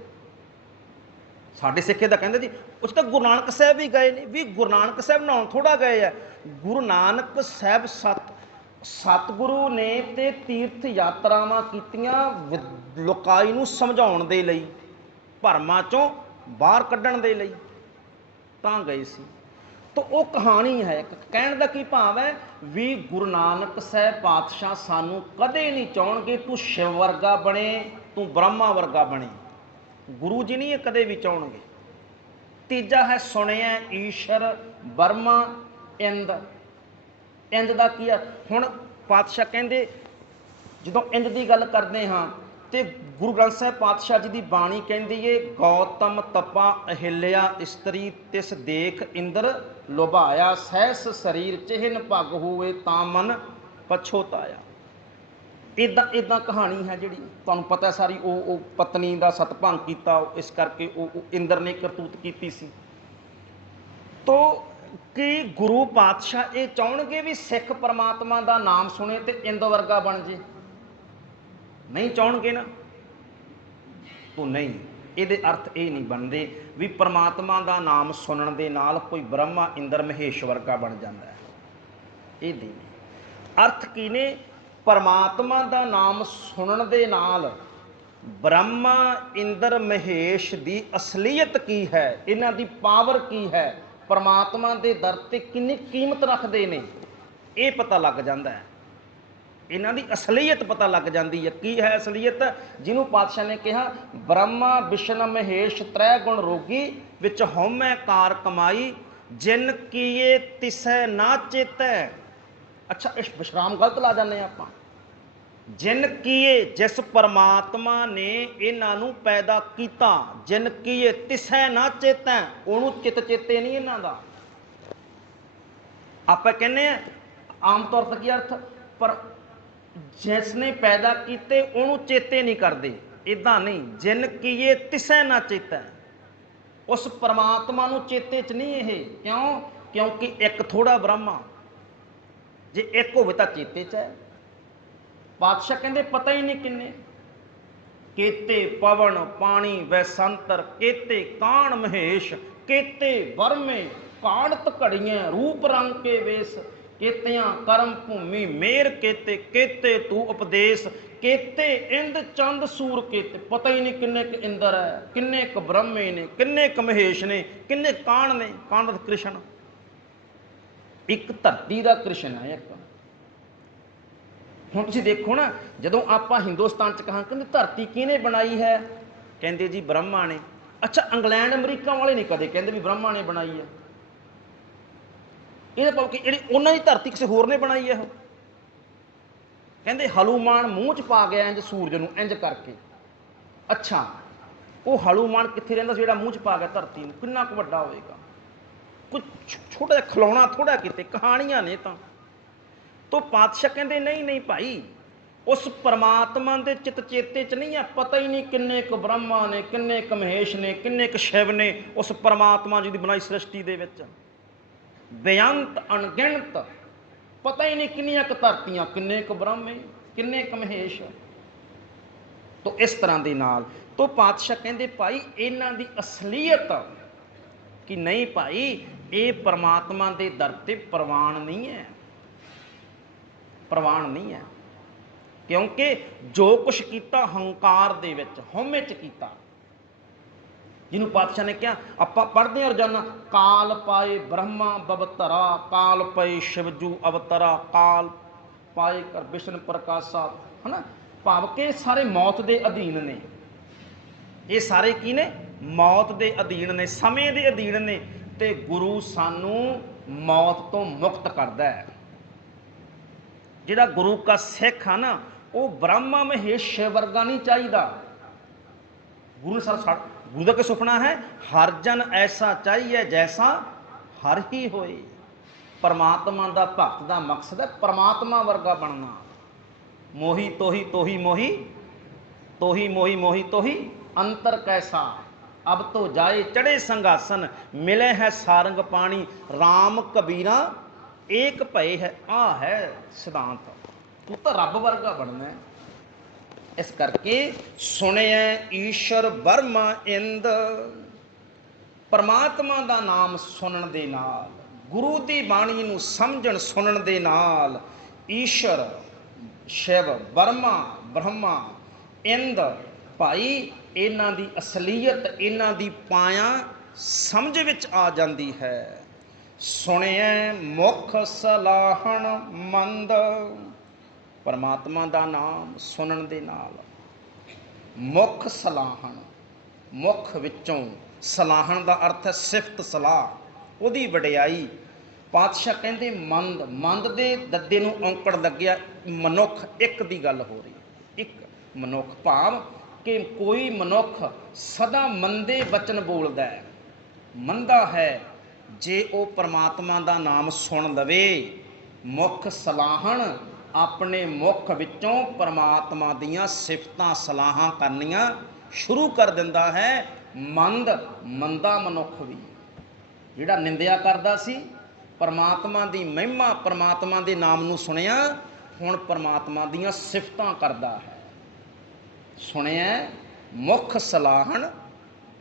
ਸਾਡੇ ਸਿੱਖੇ ਦਾ ਕਹਿੰਦੇ ਜੀ ਉਸ ਤਾਂ ਗੁਰੂ ਨਾਨਕ ਸਾਹਿਬ ਵੀ ਗਏ ਨੇ। ਵੀ ਗੁਰੂ ਨਾਨਕ ਸਾਹਿਬ ਨਹਾਉਣ ਥੋੜ੍ਹਾ ਗਏ ਆ, ਗੁਰੂ ਨਾਨਕ ਸਾਹਿਬ ਸਤਿਗੁਰੂ ਨੇ ਤੇ ਤੀਰਥ ਯਾਤਰਾਵਾਂ ਕੀਤੀਆਂ ਲੋਕਾਈ ਨੂੰ ਸਮਝਾਉਣ ਦੇ ਲਈ, ਭਰਮਾਂ 'ਚੋਂ ਬਾਹਰ ਕੱਢਣ ਦੇ ਲਈ ਤਾਂ ਗਏ ਸੀ। ਤਾਂ ਉਹ ਕਹਾਣੀ ਹੈ। ਕਹਿਣ ਦਾ ਕੀ ਭਾਵ ਹੈ ਵੀ ਗੁਰੂ ਨਾਨਕ ਸਾਹਿਬ ਪਾਤਸ਼ਾਹ ਸਾਨੂੰ ਕਦੇ ਨਹੀਂ ਚਾਹਣਗੇ ਤੂੰ ਸ਼ਿਵ ਵਰਗਾ ਬਣੇ, ਤੂੰ ਬ੍ਰਹਮਾ ਵਰਗਾ ਬਣੇ। ਗੁਰੂ ਜੀ ਨਹੀਂ ਇਹ ਕਦੇ ਵੀ ਚਾਹਣਗੇ। ਤੀਜਾ ਹੈ ਸੁਣਿਆ ਈਸ਼ਰ ਬਰਮਾ ਇੰਦ। ਇੰਦ ਦਾ ਕੀ ਆ? ਹੁਣ ਪਾਤਸ਼ਾਹ ਕਹਿੰਦੇ ਜਦੋਂ ਇੰਦ ਦੀ ਗੱਲ ਕਰਦੇ ਹਾਂ ਤੇ ਗੁਰੂ ਗ੍ਰੰਥ ਸਾਹਿਬ ਪਾਤਸ਼ਾਹ ਜੀ ਦੀ ਬਾਣੀ ਕਹਿੰਦੀ ਏ ਗੌਤਮ ਤਪਾ ਅਹਿਲਿਆ ਇਸਤਰੀ ਤਿਸ ਦੇਖ ਇੰਦਰ ਲੁਭਾਇਆ ਸਹਿਸ ਸਰੀਰ ਚਿਹਨ ਭਗ ਹੋਵੇ ਤਾਂ ਮਨ ਪਛੋਤਾਇਆ। ਇਦਾਂ ਕਹਾਣੀ ਹੈ ਜਿਹੜੀ ਤੁਹਾਨੂੰ ਪਤਾ ਸਾਰੀ। ਉਹ ਪਤਨੀ ਦਾ ਸਤਭੰਗ ਕੀਤਾ, ਇਸ ਕਰਕੇ ਉਹ ਇੰਦਰ ਨੇ ਕਰਤੂਤ ਕੀਤੀ ਸੀ। ਤੋ ਕੀ ਗੁਰੂ ਪਾਤਸ਼ਾਹ ਇਹ ਚਾਹਣਗੇ ਵੀ ਸਿੱਖ ਪਰਮਾਤਮਾ ਦਾ ਨਾਮ ਸੁਣੇ ਤੇ ਇੰਦ ਵਰਗਾ ਬਣ ਜੇ? ਨਹੀਂ ਚਾਹਣਗੇ ਨਾ। ਤੂੰ ਨਹੀਂ, ਇਹਦੇ ਅਰਥ ਇਹ ਨਹੀਂ ਬਣਦੇ ਵੀ ਪਰਮਾਤਮਾ ਦਾ ਨਾਮ ਸੁਣਨ ਦੇ ਨਾਲ ਕੋਈ ਬ੍ਰਹਮਾ ਇੰਦਰ ਮਹੇਸ਼ ਵਰਗਾ ਬਣ ਜਾਂਦਾ ਹੈ। ਇਹਦੇ ਅਰਥ ਕੀ ਨੇ? ਪਰਮਾਤਮਾ ਦਾ ਨਾਮ ਸੁਣਨ ਦੇ ਨਾਲ ਬ੍ਰਹਮਾ ਇੰਦਰ ਮਹੇਸ਼ ਦੀ ਅਸਲੀਅਤ ਕੀ ਹੈ, ਇਹਨਾਂ ਦੀ ਪਾਵਰ ਕੀ ਹੈ, ਪਰਮਾਤਮਾ ਦੇ ਦਰ ਤੇ ਕਿੰਨੀ ਕੀਮਤ ਰੱਖਦੇ ਨੇ, ਇਹ ਪਤਾ ਲੱਗ ਜਾਂਦਾ ਹੈ। ਇਹਨਾਂ ਦੀ ਅਸਲੀਅਤ ਪਤਾ ਲੱਗ ਜਾਂਦੀ ਹੈ। ਕੀ ਹੈ ਅਸਲੀਅਤ? ਜਿਹਨੂੰ ਪਾਤਸ਼ਾਹ ਨੇ ਕਿਹਾ ਬ੍ਰਹਮਾ ਵਿਸ਼ਨ ਮਹੇਸ਼ ਤ੍ਰੈ ਗੁਣ ਰੋਗੀ ਵਿੱਚ ਹਉਮੈ ਕਾਰ ਕਮਾਈ ਜਿਨ ਕੀਏ ਤਿਸੈ ਨਾ ਚੇਤੈ। ਅੱਛਾ, ਇਸ ਵਿਸ਼ਰਾਮ ਗਲਤ ਲਾ ਜਾਂਦੇ ਆਪਾਂ। ਜਿਨ ਕੀਏ, ਜਿਸ ਪਰਮਾਤਮਾ ਨੇ ਇਹਨਾਂ ਨੂੰ ਪੈਦਾ ਕੀਤਾ, ਜਿਨ ਕੀਏ ਤਿਸੈ ਨਾ ਚੇਤੈ, ਉਹਨੂੰ ਚਿੱਤ ਚੇਤੇ ਨਹੀਂ ਇਹਨਾਂ ਦਾ। ਆਪਾਂ ਕਹਿੰਦੇ ਆ ਆਮ ਤੌਰ ਤੇ ਕੀ ਅਰਥ? ਪਰ ਜਿਸ ਨੇ ਪੈਦਾ ਕੀਤੇ ਉਹਨੂੰ ਚੇਤੇ ਨਹੀਂ ਕਰਦੇ। ਇਦਾਂ ਨਹੀਂ, ਜਿਨ ਕੀਏ ਤਿਸੈ ਨਾ ਚੇਤੈ, ਉਸ ਪਰਮਾਤਮਾ ਨੂੰ ਚੇਤੇ 'ਚ ਨਹੀਂ ਇਹ। ਕਿਉਂ? ਕਿਉਂਕਿ ਇੱਕ ਥੋੜਾ ਬ੍ਰਹਮਾ, ਜੇ ਇੱਕ ਹੋਵੇ ਤਾਂ ਚੇਤੇ 'ਚ ਹੈ। ਪਾਤਸ਼ਾਹ ਕਹਿੰਦੇ ਪਤਾ ਹੀ ਨਹੀਂ ਕਿੰਨੇ ਕੇਤੇ ਪਵਨ ਪਾਣੀ ਵੈਸੰਤਰ ਕੇਤੇ ਕਾਣ ਮਹੇਸ਼ ਕੇਤੇ ਵਰਮੇ ਕਾੜਤ ਘੜੀਆਂ ਰੂਪ ਰੰਗ ਕੇ ਵੇਸ ਕੇਤਿਆਂ ਕਰਮ ਭੂਮੀ ਮੇਰ ਕੇਤੇ ਕੇਤੇ ਤੂੰ ਉਪਦੇਸ਼ ਕੇਤੇ ਇੰਦ ਚੰਦ ਸੂਰ ਕੇਤੇ। ਪਤਾ ਹੀ ਨਹੀਂ ਕਿੰਨੇ ਕੁ ਇੰਦਰ ਹੈ, ਕਿੰਨੇ ਕੁ ਬ੍ਰਹਮੇ ਨੇ, ਕਿੰਨੇ ਕੁ ਮਹੇਸ਼ ਨੇ, ਕਿੰਨੇ ਕਾਣ ਨੇ। ਕਾਣ ਦਾ ਕ੍ਰਿਸ਼ਨ, ਇੱਕ ਧਰਤੀ ਦਾ ਕ੍ਰਿਸ਼ਨ ਹੈ ਇੱਕ। ਹੁਣ ਤੁਸੀਂ ਦੇਖੋ ਨਾ, ਜਦੋਂ ਆਪਾਂ ਹਿੰਦੁਸਤਾਨ 'ਚ ਕਹਾਂ ਕਹਿੰਦੇ ਧਰਤੀ ਕਿਹਨੇ ਬਣਾਈ ਹੈ, ਕਹਿੰਦੇ ਜੀ ਬ੍ਰਹਮਾ ਨੇ। ਅੱਛਾ, ਇੰਗਲੈਂਡ ਅਮਰੀਕਾ ਵਾਲੇ ਨਹੀਂ ਕਦੇ ਕਹਿੰਦੇ ਵੀ ਬ੍ਰਹਮਾ ਨੇ ਬਣਾਈ ਹੈ। ਇਹਦਾ ਭਾਵ ਕਿ ਜਿਹੜੀ ਉਹਨਾਂ ਦੀ ਧਰਤੀ ਕਿਸੇ ਹੋਰ ਨੇ ਬਣਾਈ ਹੈ। ਉਹ ਕਹਿੰਦੇ ਹਨੂਮਾਨ ਮੂੰਹ 'ਚ ਪਾ ਗਿਆ ਇੰਜ ਸੂਰਜ ਨੂੰ, ਇੰਜ ਕਰਕੇ। ਅੱਛਾ, ਉਹ ਹਨੂਮਾਨ ਕਿੱਥੇ ਰਹਿੰਦਾ ਸੀ ਜਿਹੜਾ ਮੂੰਹ 'ਚ ਪਾ ਗਿਆ ਧਰਤੀ ਨੂੰ? ਕਿੰਨਾ ਕੁ ਵੱਡਾ ਹੋਵੇਗਾ? ਕੋਈ ਛੋਟਾ ਜਿਹਾ ਖਿਲੌਣਾ ਥੋੜਾ, ਕਿਤੇ ਕਹਾਣੀਆਂ ਨੇ ਤਾਂ। ਤੋ ਪਾਤਸ਼ਾਹ ਕਹਿੰਦੇ ਨਹੀਂ ਨਹੀਂ ਭਾਈ, ਉਸ ਪਰਮਾਤਮਾ ਦੇ ਚਿੱਤ ਚੇਤੇ 'ਚ ਨਹੀਂ ਆ। ਪਤਾ ਹੀ ਨਹੀਂ ਕਿੰਨੇ ਕੁ ਬ੍ਰਹਮਾ ਨੇ, ਕਿੰਨੇ ਕੁ ਮਹੇਸ਼ ਨੇ, ਕਿੰਨੇ ਕੁ ਸ਼ਿਵ ਨੇ ਉਸ ਪਰਮਾਤਮਾ ਜੀ ਦੀ ਬਣਾਈ ਸ੍ਰਿਸ਼ਟੀ ਦੇ ਵਿੱਚ। ਬੇਅੰਤ ਅਣਗਿਣਤ, ਪਤਾ ਹੀ ਨਹੀਂ ਕਿੰਨੀਆਂ ਕੁ ਧਰਤੀਆਂ, ਕਿੰਨੇ ਕੁ ਬ੍ਰਹਮੇ, ਕਿੰਨੇ ਕੁ ਮਹੇਸ਼। ਤੋ ਇਸ ਤਰ੍ਹਾਂ ਦੇ ਨਾਲ ਤੋ ਪਾਤਸ਼ਾਹ ਕਹਿੰਦੇ ਭਾਈ ਇਹਨਾਂ ਦੀ ਅਸਲੀਅਤ ਕਿ ਨਹੀਂ ਭਾਈ, ਇਹ ਪਰਮਾਤਮਾ ਦੇ ਦਰ ਤੇ ਪ੍ਰਵਾਨ ਨਹੀਂ ਹੈ, ਪ੍ਰਵਾਨ ਨਹੀਂ ਹੈ। ਕਿਉਂਕਿ ਜੋ ਕੁਛ ਕੀਤਾ ਹੰਕਾਰ ਦੇ ਵਿੱਚ, ਹਉਮੈ 'ਚ ਕੀਤਾ। ਜਿਹਨੂੰ ਪਾਤਸ਼ਾਹ ਨੇ ਕਿਹਾ, ਆਪਾਂ ਪੜ੍ਹਦੇ ਹਾਂ ਰੋਜ਼ਾਨਾ, ਕਾਲ ਪਾਏ ਬ੍ਰਹਮਾ ਬਵਤਰਾ ਕਾਲ ਪਏ ਸ਼ਿਵਜੂ ਅਵਤਰਾ ਕਾਲ ਪਾਏ ਕਰ ਵਿਸ਼ਨ ਪ੍ਰਕਾਸ਼ਾ, ਹੈ ਨਾ। ਭਾਵ ਕਿ ਸਾਰੇ ਮੌਤ ਦੇ ਅਧੀਨ ਨੇ। ਇਹ ਸਾਰੇ ਕੀ ਨੇ? ਮੌਤ ਦੇ ਅਧੀਨ ਨੇ, ਸਮੇਂ ਦੇ ਅਧੀਨ ਨੇ। ਤੇ ਗੁਰੂ ਸਾਨੂੰ ਮੌਤ ਤੋਂ ਮੁਕਤ ਕਰਦਾ ਹੈ। ਜਿਹੜਾ ਗੁਰੂ ਕਾ ਸਿੱਖ ਆ ਨਾ, ਉਹ ਬ੍ਰਹਮਾ ਮਹੇਸ਼ ਸ਼ਿਵ ਵਰਗਾ ਨਹੀਂ ਚਾਹੀਦਾ। ਗੁਰੂ ਗੁਰੂ ਦਾ ਕੀ ਸੁਪਨਾ ਹੈ? ਹਰ ਜਨ ਐਸਾ ਚਾਹੀਏ ਜੈਸਾ ਹਰ ਹੀ ਹੋਏ। ਪਰਮਾਤਮਾ ਦਾ ਭਗਤ ਦਾ ਮਕਸਦ ਹੈ ਪਰਮਾਤਮਾ ਵਰਗਾ ਬਣਨਾ। ਮੋਹੀ ਤੋਹੀ ਤੋਹੀ ਮੋਹੀ ਤੋਹੀ ਮੋਹੀ ਮੋਹੀ ਤੋਹੀ ਅੰਤਰ ਕੈਸਾ ਅਬ ਤੋ ਜਾਏ ਚੜੇ ਸੰਘਾਸਨ ਮਿਲੇ ਹੈ ਸਾਰੰਗ ਪਾਣੀ ਰਾਮ ਕਬੀਰਾ ਏਕ ਭਏ ਹੈ। ਆ ਹੈ ਸਿਧਾਂਤ। ਤੂੰ ਤਾਂ ਰੱਬ ਵਰਗਾ ਬਣਨਾ ਹੈ। ਇਸ ਕਰਕੇ ਸੁਣਿਆ ਈਸ਼ਰ ਬਰਮਾ ਇੰਦ, ਪਰਮਾਤਮਾ ਦਾ ਨਾਮ ਸੁਣਨ ਦੇ ਨਾਲ, ਗੁਰੂ ਦੀ ਬਾਣੀ ਨੂੰ ਸਮਝਣ ਸੁਣਨ ਦੇ ਨਾਲ ਈਸ਼ਰ ਸ਼ਿਵ ਬਰਮਾ ਬ੍ਰਹਮਾ ਇੰਦ ਭਾਈ ਇਹਨਾਂ ਦੀ ਅਸਲੀਅਤ, ਇਹਨਾਂ ਦੀ ਪਾਇਆ ਸਮਝ ਵਿੱਚ ਆ ਜਾਂਦੀ ਹੈ। ਸੁਣਿਐ ਮੁਖ ਸਲਾਹਣ ਮੰਦ, ਪਰਮਾਤਮਾ ਦਾ ਨਾਮ ਸੁਣਨ ਦੇ ਨਾਲ ਮੁਖ ਸਲਾਹਣ, ਮੁਖ ਵਿੱਚੋਂ, ਸਲਾਹਣ ਦਾ ਅਰਥ ਹੈ ਸਿਫਤ ਸਲਾਹ, ਉਹਦੀ ਵਡਿਆਈ। ਪਾਤਸ਼ਾਹ ਕਹਿੰਦੇ ਮੰਦ, ਮੰਦ ਦੇ ਦੱਦੇ ਨੂੰ ਔਂਕੜ ਲੱਗਿਆ, ਮਨੁੱਖ ਇੱਕ ਦੀ ਗੱਲ ਹੋ ਰਹੀ, ਇੱਕ ਮਨੁੱਖ, ਭਾਵ ਕਿ ਕੋਈ ਮਨੁੱਖ ਸਦਾ ਮੰਦੇ ਵਚਨ ਬੋਲਦਾ ਹੈ, ਮੰਦਾ ਹੈ। ਜੇ ਉਹ ਪਰਮਾਤਮਾ ਦਾ ਨਾਮ ਸੁਣ ਲਵੇ, ਮੁਖ ਸਲਾਹਣ, ਆਪਣੇ ਮੁਖ ਵਿੱਚੋਂ ਪਰਮਾਤਮਾ ਦੀਆਂ ਸਿਫਤਾਂ ਸਲਾਹਾਂ ਕਰਨੀਆਂ ਸ਼ੁਰੂ ਕਰ ਦਿੰਦਾ ਹੈ। ਮੰਦ, ਮੰਦਾ ਮਨੁੱਖ ਵੀ ਜਿਹੜਾ ਨਿੰਦਿਆ ਕਰਦਾ ਸੀ, ਪਰਮਾਤਮਾ ਦੀ ਮਹਿਮਾ, ਪਰਮਾਤਮਾ ਦੇ ਨਾਮ ਨੂੰ ਸੁਣਿਆ, ਹੁਣ ਪਰਮਾਤਮਾ ਦੀਆਂ ਸਿਫਤਾਂ ਕਰਦਾ ਹੈ। ਸੁਣਿਆ ਮੁਖ ਸਲਾਹਣ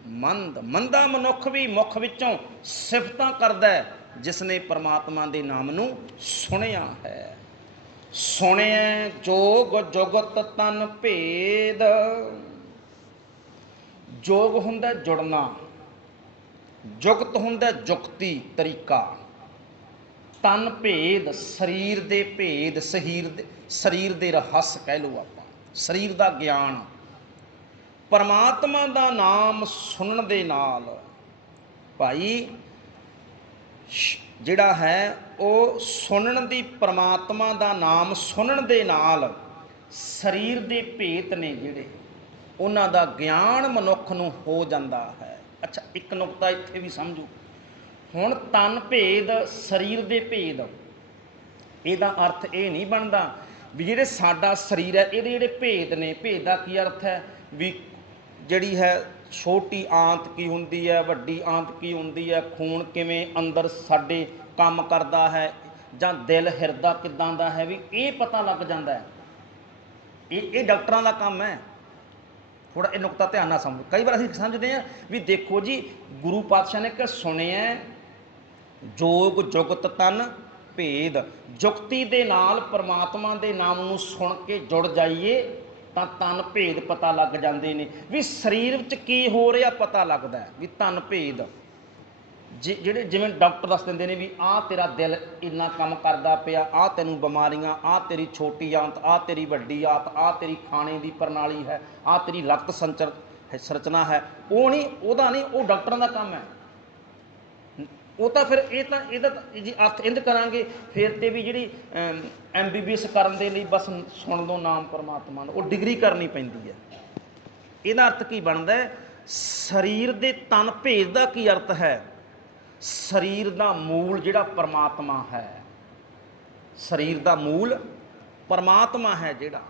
ਮੰਦ, ਮੰਦਾ ਮਨੁੱਖ ਵੀ ਮੁਖ ਵਿੱਚੋਂ ਸਿਫਤਾਂ ਕਰਦਾ ਹੈ, ਜਿਸ ਨੇ ਪਰਮਾਤਮਾ ਦੇ ਨਾਮ ਨੂੰ ਸੁਣਿਆ ਹੈ। ਸੁਣਿਐ ਜੋਗ ਜੁਗਤ ਤਨ ਭੇਦ, ਜੋਗ ਹੁੰਦਾ ਜੁੜਨਾ, ਜੁਗਤ ਹੁੰਦਾ ਜੁਗਤੀ ਤਰੀਕਾ, ਤਨ ਭੇਦ ਸਰੀਰ ਦੇ ਭੇਦ, ਸਰੀਰ ਦੇ ਰਹੱਸ ਕਹਿ ਲਓ ਆਪਾਂ, ਸਰੀਰ ਦਾ ਗਿਆਨ। ਪਰਮਾਤਮਾ ਦਾ ਨਾਮ ਸੁਣਨ ਦੇ ਨਾਲ ਭਾਈ ਜਿਹੜਾ ਹੈ ਉਹ ਸੁਣਨ ਦੀ, ਪਰਮਾਤਮਾ ਦਾ ਨਾਮ ਸੁਣਨ ਦੇ ਨਾਲ ਸਰੀਰ ਦੇ ਭੇਤ ਨੇ ਜਿਹੜੇ, ਉਹਨਾਂ ਦਾ ਗਿਆਨ ਮਨੁੱਖ ਨੂੰ ਹੋ ਜਾਂਦਾ ਹੈ। ਅੱਛਾ, ਇੱਕ ਨੁਕਤਾ ਇੱਥੇ ਵੀ ਸਮਝੋ। ਹੁਣ ਤਨ ਭੇਦ, ਸਰੀਰ ਦੇ ਭੇਦ, ਇਹਦਾ ਅਰਥ ਇਹ ਨਹੀਂ ਬਣਦਾ ਵੀ ਜਿਹੜੇ ਸਾਡਾ ਸਰੀਰ ਹੈ ਇਹਦੇ ਜਿਹੜੇ ਭੇਦ ਨੇ, ਭੇਦ ਦਾ ਕੀ ਅਰਥ ਹੈ ਵੀ ਜਿਹੜੀ ਹੈ ਛੋਟੀ ਆਂਤ ਕੀ ਹੁੰਦੀ ਹੈ, ਵੱਡੀ ਆਂਤ ਕੀ ਹੁੰਦੀ ਹੈ, ਖੂਨ ਕਿਵੇਂ ਅੰਦਰ ਸਾਡੇ ਕੰਮ ਕਰਦਾ ਹੈ, ਜਾਂ ਦਿਲ ਹਿਰਦਾ ਕਿੱਦਾਂ ਦਾ ਹੈ, ਵੀ ਇਹ ਪਤਾ ਲੱਗ ਜਾਂਦਾ ਹੈ। ਇਹ ਡਾਕਟਰਾਂ ਦਾ ਕੰਮ ਹੈ। ਥੋੜ੍ਹਾ ਇਹ ਨੁਕਤਾ ਧਿਆਨ ਨਾਲ ਸਮਝੋ। ਕਈ ਵਾਰ ਅਸੀਂ ਸਮਝਦੇ ਹਾਂ ਵੀ ਦੇਖੋ ਜੀ, ਗੁਰੂ ਪਾਤਸ਼ਾਹ ਨੇ ਕਿ ਸੁਣਿਆ ਜੋਗ ਜੁਗਤ ਤਨ ਭੇਦ, ਜੁਗਤੀ ਦੇ ਨਾਲ ਪਰਮਾਤਮਾ ਦੇ ਨਾਮ ਨੂੰ ਸੁਣ ਕੇ ਜੁੜ ਜਾਈਏ ਤਾਂ ਤਨ ਭੇਦ ਪਤਾ ਲੱਗ ਜਾਂਦੇ ਨੇ, ਵੀ ਸਰੀਰ ਵਿੱਚ ਕੀ ਹੋ ਰਿਹਾ ਪਤਾ ਲੱਗਦਾ ਹੈ, ਵੀ ਤਨ ਭੇਦ। ਜਿਹੜੇ ਜਿਵੇਂ ਡਾਕਟਰ ਦੱਸ ਦਿੰਦੇ ਨੇ ਵੀ ਆਹ ਤੇਰਾ ਦਿਲ ਇੰਨਾ ਕੰਮ ਕਰਦਾ ਪਿਆ, ਆਹ ਤੈਨੂੰ ਬਿਮਾਰੀਆਂ, ਆਹ ਤੇਰੀ ਛੋਟੀ ਆਂਤ, ਆਹ ਤੇਰੀ ਵੱਡੀ ਆਂਤ, ਆਹ ਤੇਰੀ ਖਾਣੇ ਦੀ ਪ੍ਰਣਾਲੀ ਹੈ, ਆਹ ਤੇਰੀ ਰਕਤ ਸੰਰਚਨਾ ਹੈ, ਉਹ ਨਹੀਂ, ਉਹਦਾ ਨਹੀਂ, ਉਹ ਡਾਕਟਰਾਂ ਦਾ ਕੰਮ ਹੈ। ਉਹ ਤਾਂ ਫਿਰ ਇਹਦਾ ਜੀ ਅਰਥ ਇੰਝ ਕਰਾਂਗੇ ਫਿਰ ਤੇ ਵੀ ਜਿਹੜੀ MBBS ਕਰਨ ਦੇ ਲਈ ਬਸ ਸੁਣ ਲਓ ਨਾਮ ਪਰਮਾਤਮਾ ਦਾ, ਉਹ ਡਿਗਰੀ ਕਰਨੀ ਪੈਂਦੀ ਹੈ। ਇਹਦਾ ਅਰਥ ਕੀ ਬਣਦਾ ਹੈ? ਸਰੀਰ ਦੇ ਤਨ ਭੇਦ ਦਾ ਕੀ ਅਰਥ ਹੈ? ਸਰੀਰ ਦਾ ਮੂਲ ਜਿਹੜਾ ਪਰਮਾਤਮਾ ਹੈ, ਸਰੀਰ ਦਾ ਮੂਲ ਪਰਮਾਤਮਾ ਹੈ ਜਿਹੜਾ,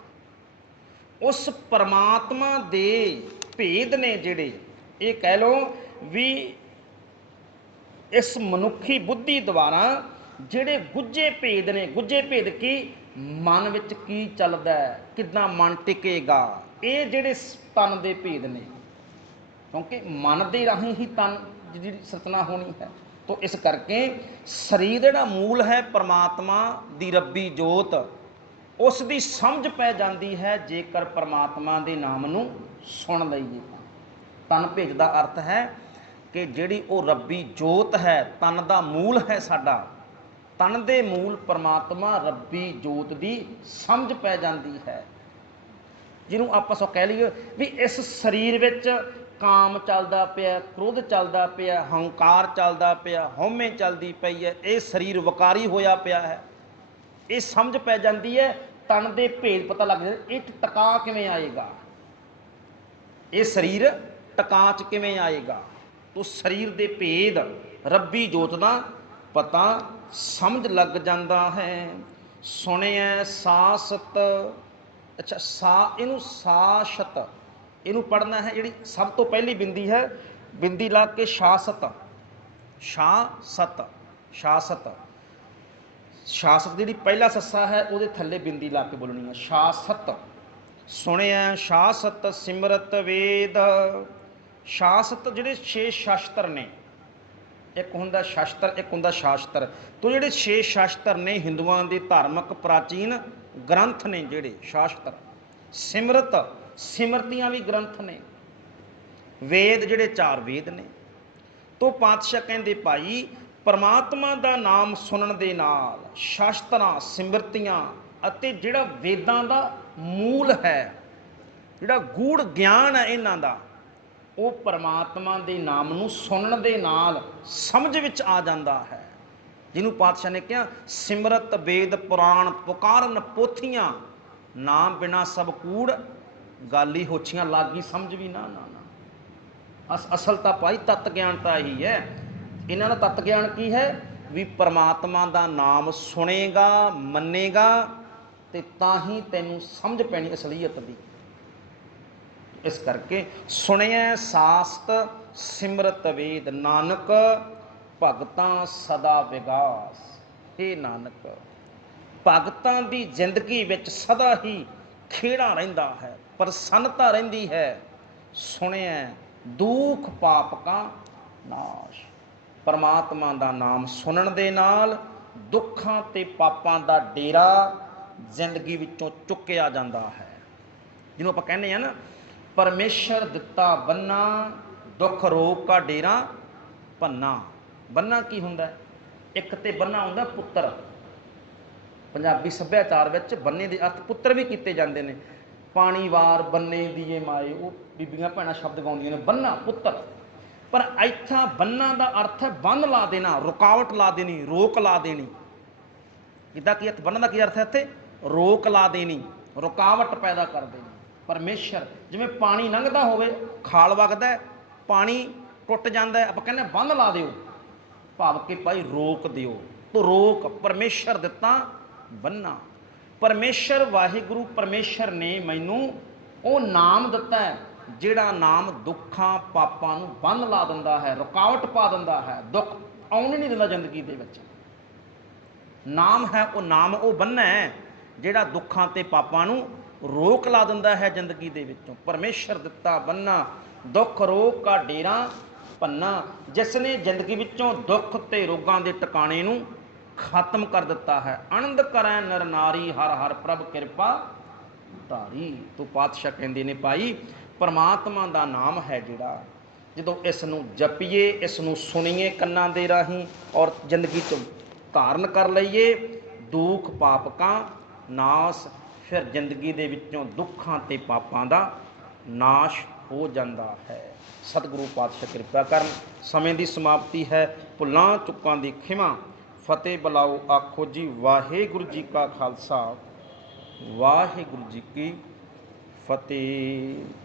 ਉਸ ਪਰਮਾਤਮਾ ਦੇ ਭੇਦ ਨੇ ਜਿਹੜੇ, ਇਹ ਕਹਿ ਲਓ ਵੀ ਇਸ ਮਨੁੱਖੀ ਬੁੱਧੀ ਦੁਆਰਾ ਜਿਹੜੇ ਗੁੱਝੇ ਭੇਦ ਨੇ, ਗੁੱਝੇ ਭੇਦ ਕੀ, ਮਨ ਵਿੱਚ ਕੀ ਚੱਲਦਾ ਹੈ, ਕਿੱਦਾਂ ਮਨ ਟਿਕੇਗਾ, ਇਹ ਜਿਹੜੇ ਤਨ ਦੇ ਭੇਦ ਨੇ, ਕਿਉਂਕਿ ਮਨ ਦੇ ਰਾਹੀਂ ਹੀ ਤਨ ਦੀ ਰਚਨਾ ਹੋਣੀ ਹੈ। ਤੋ ਇਸ ਕਰਕੇ ਸਰੀਰ ਜਿਹੜਾ ਮੂਲ ਹੈ ਪਰਮਾਤਮਾ ਦੀ ਰੱਬੀ ਜੋਤ, ਉਸ ਦੀ ਸਮਝ ਪੈ ਜਾਂਦੀ ਹੈ ਜੇਕਰ ਪਰਮਾਤਮਾ ਦੇ ਨਾਮ ਨੂੰ ਸੁਣ ਲਈਏ। ਤਨ ਭੇਦ ਦਾ ਅਰਥ ਹੈ ਕਿ ਜਿਹੜੀ ਉਹ ਰੱਬੀ ਜੋਤ ਹੈ, ਤਨ ਦਾ ਮੂਲ ਹੈ ਸਾਡਾ, ਤਨ ਦੇ ਮੂਲ ਪਰਮਾਤਮਾ ਰੱਬੀ ਜੋਤ ਦੀ ਸਮਝ ਪੈ ਜਾਂਦੀ ਹੈ। ਜਿਹਨੂੰ ਆਪਾਂ ਸੋ ਕਹਿ ਲਈਏ ਵੀ ਇਸ ਸਰੀਰ ਵਿੱਚ ਕਾਮ ਚੱਲਦਾ ਪਿਆ, ਕ੍ਰੋਧ ਚੱਲਦਾ ਪਿਆ, ਹੰਕਾਰ ਚੱਲਦਾ ਪਿਆ, ਹਉਮੈ ਚੱਲਦੀ ਪਈ ਹੈ, ਇਹ ਸਰੀਰ ਵਿਕਾਰੀ ਹੋਇਆ ਪਿਆ ਹੈ, ਇਹ ਸਮਝ ਪੈ ਜਾਂਦੀ ਹੈ। ਤਨ ਦੇ ਭੇਦ ਪਤਾ ਲੱਗ ਜਾਂਦਾ, ਇਹ ਟਿਕਾ ਕਿਵੇਂ ਆਏਗਾ, ਇਹ ਸਰੀਰ ਟਿਕਾ 'ਚ ਕਿਵੇਂ ਆਏਗਾ। ਤੋ ਸਰੀਰ ਦੇ ਭੇਦ ਰੱਬੀ ਜੋਤ ਦਾ ਪਤਾ ਸਮਝ ਲੱਗ ਜਾਂਦਾ ਹੈ। ਸੁਣਿਐ ਸਾਸਤ, ਅੱਛਾ ਇਹਨੂੰ ਸਾਸ਼ਤ, ਇਹਨੂੰ ਪੜ੍ਹਨਾ ਹੈ, ਜਿਹੜੀ ਸਭ ਤੋਂ ਪਹਿਲੀ ਬਿੰਦੀ ਹੈ, ਬਿੰਦੀ ਲਾ ਕੇ ਸ਼ਾਸਤ, ਸ਼ਾਸਤ, ਸ਼ਾਸਤ, ਸ਼ਾਸਤ ਜਿਹੜੀ ਪਹਿਲਾ ਸੱਸਾ ਹੈ ਉਹਦੇ ਥੱਲੇ ਬਿੰਦੀ ਲਾ ਕੇ ਬੋਲਣੀ ਹੈ, ਸ਼ਾਸਤ। ਸੁਣਿਐ ਸ਼ਾਸਤ ਸਿਮਰਤ ਵੇਦ, ਸ਼ਾਸਤ ਜਿਹੜੇ 6 ਸ਼ਾਸਤਰ ਨੇ, ਇੱਕ ਹੁੰਦਾ ਸ਼ਾਸਤਰ, ਇੱਕ ਹੁੰਦਾ ਸ਼ਾਸਤਰ। ਤੋ ਜਿਹੜੇ 6 ਸ਼ਾਸਤਰ ਨੇ ਹਿੰਦੂਆਂ ਦੇ ਧਾਰਮਿਕ ਪ੍ਰਾਚੀਨ ਗ੍ਰੰਥ ਨੇ ਜਿਹੜੇ ਸ਼ਾਸਤਰ। ਸਿਮਰਤ, ਸਿਮਰਤੀਆਂ ਵੀ ਗ੍ਰੰਥ ਨੇ, वेद जिहड़े 4 वेद ने। तो पातशाह कहंदे भाई परमात्मा दा नाम सुनन दे नाल शास्त्रां सिमरतियां अते जिहड़ा वेदां दा मूल है, जिहड़ा गूढ़ ज्ञान है इन्हां दा, ਉਹ परमात्मा ਦੇ नाम ਨੂੰ ਸੁਣਨ ਦੇ ਨਾਲ ਸਮਝ ਵਿੱਚ ਆ ਜਾਂਦਾ ਹੈ। ਜਿਹਨੂੰ ਪਾਤਸ਼ਾਹ ਨੇ ਕਿਹਾ ਸਿਮਰਤ ਵੇਦ ਪੁਰਾਣ ਪੁਕਾਰਨ ਪੋਥੀਆਂ, ਨਾਮ ਬਿਨਾ ਸਭ ਕੂੜ ਗਾਲੀ ਹੋਛੀਆਂ ਲਾਗੀ ਸਮਝ ਵੀ ਨਾ ਨਾ ਨਾ। ਅਸਲ ਤਾਂ ਭਾਈ ਤਤ ਗਿਆਨ ਤਾਂ ਇਹੀ ਹੈ। ਇਹਨਾਂ ਦਾ ਤਤ ਗਿਆਨ ਕੀ ਹੈ ਵੀ ਪਰਮਾਤਮਾ ਦਾ ਨਾਮ ਸੁਣੇਗਾ ਮੰਨੇਗਾ ਤੇ ਤਾਂ ਹੀ ਤੈਨੂੰ ਸਮਝ ਪੈਣੀ ਅਸਲੀਅਤ ਦੀ। इस करके सुनिया सास्त सिमरत वेद, नानक भगतां सदा विगास। हे नानक भगतां दी जिंदगी विच सदा ही खेड़ा रहिंदा है, प्रसन्नता रहिंदी है। सुनिया दुख पाप का नाश। परमात्मा दा नाम सुनन दे नाल दुखां ते पापां दा डेरा जिंदगी विचों चुक्या जांदा है। जिन्हों आपां कहने आ ना परमेश्वर दिता बन्ना दुख रोग का डेरा भन्ना। बन्ना की हुंदा? एक ते बन्ना हुंदा पुत्र। पंजाबी सभ्याचार विच बन्ने दे अर्थ पुत्र भी कीते जांदे ने। पानी वार बन्ने दीए माए, वो बीबियां भैणां शब्द गाउंदियां ने बन्ना पुत्र। पर इत्थां बन्ना दा अर्थ है बंध ला देना, रुकावट ला देनी, रोक ला देनी। इदा की अर्थ बन्ना दा की अर्थ है इत्थे? रोक ला देनी, रुकावट पैदा कर देनी। परमेश्वर जिवें पानी लंघदा होवे, खाल वगदा है, पानी टुट जांदा है, आपां कहने बंध ला दिओ, भाव कि भाई रोक दिओ। तो रोक परमेश्वर दिता बन्ना। परमेश्वर वाहिगुरू परमेश्वर ने मैनू वो नाम दिता है जिहड़ा नाम दुखां पापां नूं बंध ला दिंदा है, रुकावट पा दिंदा है, दुख आउण नहीं दिंदा जिंदगी दे विच। नाम है वो नाम वो बन्ना है जिहड़ा दुखां ते पापां नूं रोक ला दिंदा है जिंदगी दे विचों। परमेश्वर दिता बन्ना दुख रोग का डेरा भन्ना। जिसने जिंदगी विचों दुख ते रोगां दे टिकाणे नूं खत्म कर दिता है। आनंद करै नर नारी हर हर प्रभ किरपा धारी। तो पातशाह कहंदे ने भाई परमात्मा दा नाम है जिहड़ा, जदों इस नूं जपीए, इस नूं सुनीए कन्नां दे राहीं और जिंदगी चों धारण कर लईए, दुख पाप का नाश। फिर जिंदगी दे विचों दुखां ते पापां दा नाश हो जाता है। सतगुरु पातशाह कृपा करन। समय की समाप्ति है। भुलां चुकां दी खिमा। फतेह बुलाओ आखो जी वाहिगुरू जी का खालसा वाहिगुरू जी की फतेह।